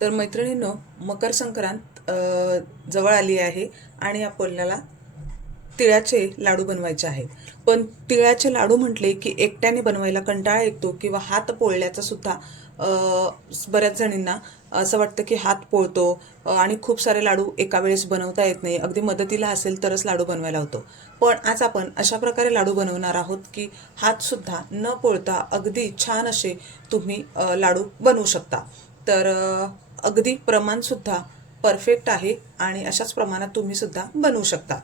तर मैत्रिणींनो मकर संक्रांत जवळ आली आहे आणि आपल्याला तिळाचे लाडू बनवायचे आहेत. पण तिळाचे लाडू म्हटले की एकट्याने बनवायला कंटाळा येतो किंवा हात पोळल्याचा सुद्धा बऱ्याच जणींना असं वाटतं की हात पोळतो आणि खूप सारे लाडू एका वेळेस बनवता येत नाही. अगदी मदतीला असेल तरच लाडू बनवायला होतो. पण आज आपण अशा प्रकारे लाडू बनवणार आहोत की हातसुद्धा न पोळता अगदी छान असे तुम्ही लाडू बनवू शकता. तर अगदी प्रमाणसुद्धा परफेक्ट आहे आणि अशाच प्रमाणात तुम्ही सुद्धा बनवू शकता.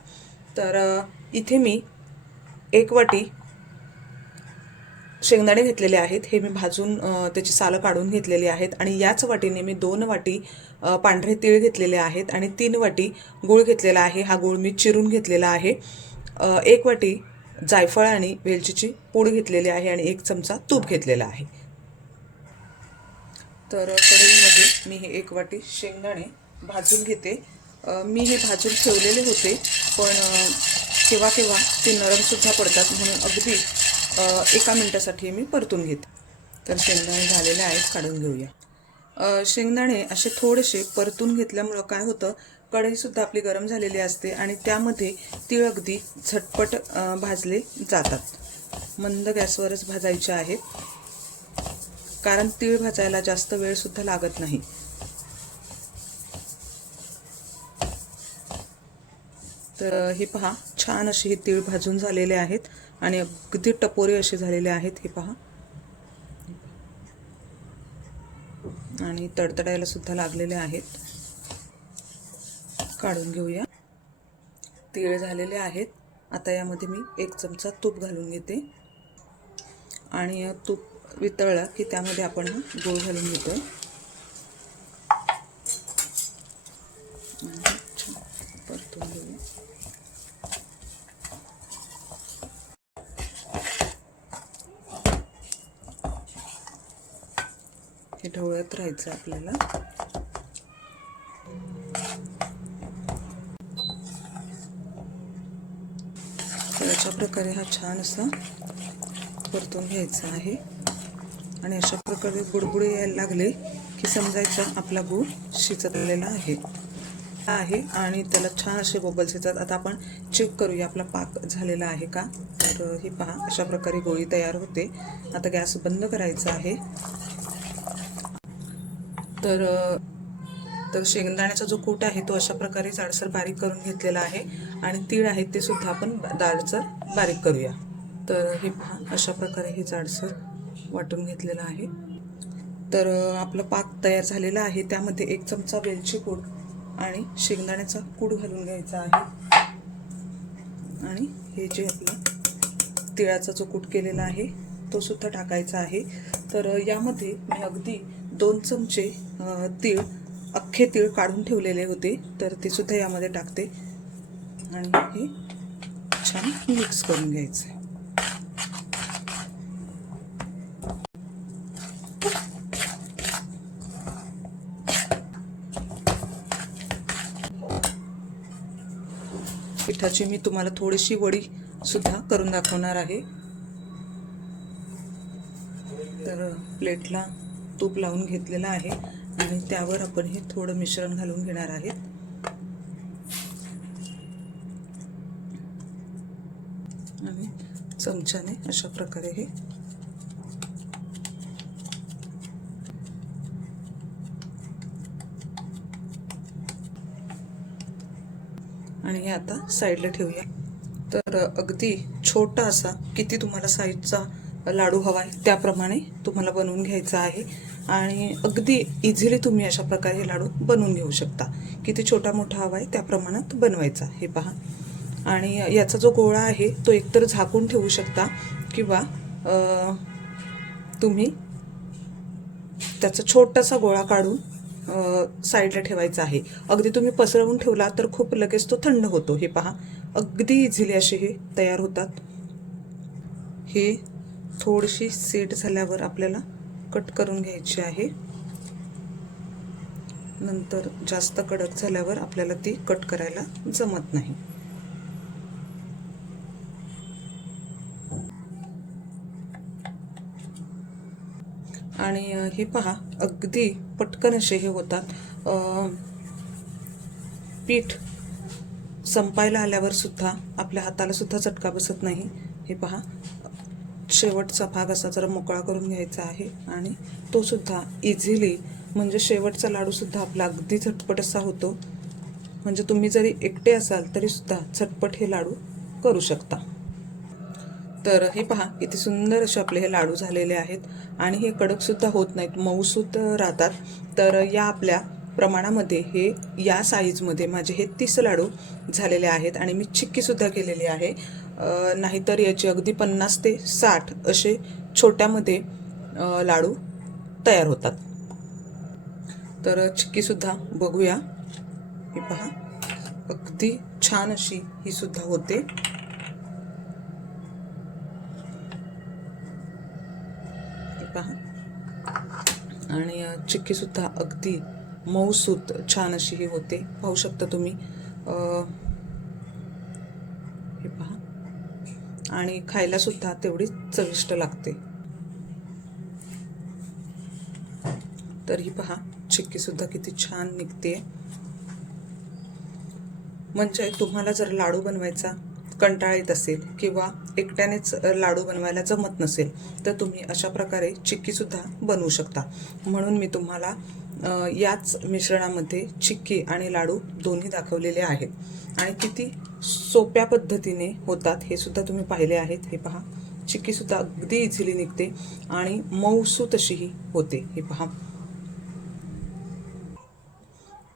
तर इथे मी एक वाटी शेंगदाणे घेतलेले आहेत. हे मी भाजून त्याची सालं काढून घेतलेली आहेत आणि याच वाटीने मी दोन वाटी पांढरे तीळ घेतलेले आहेत आणि तीन वाटी गूळ घेतलेला आहे. हा गूळ मी चिरून घेतलेला आहे. एक वाटी जायफळ आणि वेलचीची पूड घेतलेली आहे आणि एक चमचा तूप घेतलेला आहे. तर कढईमध्ये मी हे एक वाटी शेंगदाणे भाजून घेते. मी हे भाजून ठेवलेले होते पण केव्हा केव्हा ते नरमसुद्धा पडतात म्हणून अगदी एका मिनटासाठी मी परतून घेते. तर शेंगदाणे झालेले आहेत काढून घेऊया. शेंगदाणे असे थोडेसे परतून घेतल्यामुळं काय होतं कढईसुद्धा आपली गरम झालेली असते आणि त्यामध्ये तीळ अगदी झटपट भाजले जातात. मंद गॅसवरच भाजायचे आहेत. कारण तीळ भाजायला जास्त वेळ सुद्धा लागत नाही. तर हे पहा छान असे हे तीळ भाजून झालेले आहेत आणि अगदी टपोरे असे झालेले आहेत हे पहा. आणि तडतडायला सुद्धा लागलेले आहेत. काढून घेऊया. तीळ झालेले आहेत. आता यामध्ये मी एक चमचा तूप घालून घेते. आणि तूप वितळला की त्यामध्ये आपण हा घालून घेतो परतून घेऊया हे ढवळत राहायचं आपल्याला. अशा प्रकारे हा छान असा परतून घ्यायचा आहे. आणि अशा प्रकारे बुडबुडे यायला लागले की समजायचं आपला गूळ शिजतलेला आहे. आहे आणि त्याला छान असे बबल्स येतात. आता आपण चेक करूया आपला पाक झालेला आहे का? तर हे पहा अशा प्रकारे गोळी तयार होते. आता गॅस बंद करायचा आहे. तर तर शेंगदाण्याचा जो कूट आहे तो अशा प्रकारे जाडसर बारीक करून घेतलेला आहे आणि तीळ आहे ते सुद्धा आपण जाडसर बारीक करूया. तर हे पहा अशा प्रकारे हे जाडसर वाटून घेतलेलं आहे. तर आपलं पाक तयार झालेला आहे. त्यामध्ये एक चमचा वेलची पूड आणि शेंगदाण्याचा कूड घालून घ्यायचा आहे. आणि हे जे आपलं तिळाचा जो कूट केलेला आहे तो सुद्धा टाकायचा आहे. तर यामध्ये मी अगदी दोन चमचे तीळ अख्खे तीळ काढून ठेवलेले होते. तर ते सुद्धा यामध्ये टाकते. आणि हे छान मिक्स करून घ्यायचं आहे पिठाची मी तुम्हाला थोडीशी वडी सुद्धा करून दाखवणार आहे. तर प्लेटला तूप लावून घेतलेलं आहे आणि त्यावर आपण हे थोडं मिश्रण घालून घेणार आहेत. आणि चमच्याने अशा प्रकारे हे आणि हे आता साईडला ठेवूया. तर अगदी छोटा असा किती तुम्हाला साईजचा लाडू हवा आहे त्याप्रमाणे तुम्हाला बनवून घ्यायचा आहे. आणि अगदी इझिली तुम्ही अशा प्रकारे हे लाडू बनवून घेऊ शकता. किती छोटा मोठा हवा आहे त्या प्रमाणात बनवायचा हे पहा. आणि याचा जो गोळा आहे तो एकतर झाकून ठेवू शकता किंवा तुम्ही त्याचा छोटासा गोळा काढून साईडला ठेवायचा आहे. अगदी तुम्ही पसरवून ठेवला तर खूप लगेच तो थंड होतो. हे पहा. अगदी इझिली असे हे तयार होतात. हे थोडीशी सेट झाल्यावर आपल्याला कट करून घ्यायची आहे. नंतर जास्त कडक झाल्यावर आपल्याला ती कट करायला जमत नाही. आणि हे पहा अगदी पटकन असे हे होतात. पीठ संपायला आल्यावर सुद्धा आपल्या हाताला सुद्धा चटका बसत नाही. हे पहा शेवटचा भाग असा जरा मोकळा करून घ्यायचा आहे आणि तो सुद्धा इझिली म्हणजे शेवटचा लाडू सुद्धा आपला अगदी झटपट असा होतो. म्हणजे तुम्ही जरी एकटे असाल तरी सुद्धा झटपट हे लाडू करू शकता. तर हे पहा किती सुंदर असे आपले हे लाडू झालेले आहेत आणि हे कडकसुद्धा होत नाहीत मऊसूत राहतात. तर या आपल्या प्रमाणामध्ये हे या साईजमध्ये माझे हे तीस लाडू झालेले आहेत आणि मी चिक्कीसुद्धा केलेली आहे. नाहीतर याचे अगदी पन्नास ते साठ असे छोट्यामध्ये लाडू तयार होतात. तर चिक्कीसुद्धा बघूया. हे पहा अगदी छान अशी ही सुद्धा होते हे पहा आणि चिक्कीसुद्धा अगदी मऊसूत छान अशी ही होते. पाहू शकता तुम्ही हे पहा. आणि खायलासुद्धा तेवढी चविष्ट लागते. तर ही पहा चिक्कीसुद्धा किती छान निघते. म्हणजे तुम्हाला जर लाडू बनवायचा कंटाळा येत असेल किंवा एकट्यानेच लाडू बनवायला जमत नसेल तर तुम्ही अशा प्रकारे चिक्कीसुद्धा बनवू शकता. म्हणून मी तुम्हाला याच मिश्रणामध्ये चिक्की आणि लाडू दोन्ही दाखवलेले आहेत. आणि किती सोप्या पद्धतीने होतात हे सुद्धा तुम्ही पाहिले आहेत. हे पहा चिक्कीसुद्धा अगदी इझिली निघते आणि मऊसू तशीही होते. हे पहा.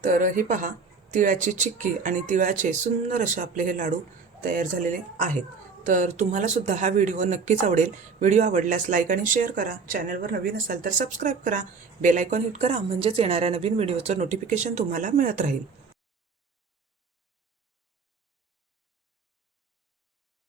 तर हे पहा तिळाची चिक्की आणि तिळाचे सुंदर असे आपले हे लाडू तयार झालेले आहेत. तर तुम्हालासुद्धा हा व्हिडिओ नक्कीच आवडेल. व्हिडिओ आवडल्यास लाईक आणि शेअर करा. चॅनलवर नवीन असाल तर सबस्क्राईब करा. बेल आयकॉन हिट करा. म्हणजेच येणाऱ्या नवीन व्हिडिओचं नोटिफिकेशन तुम्हाला मिळत राहील.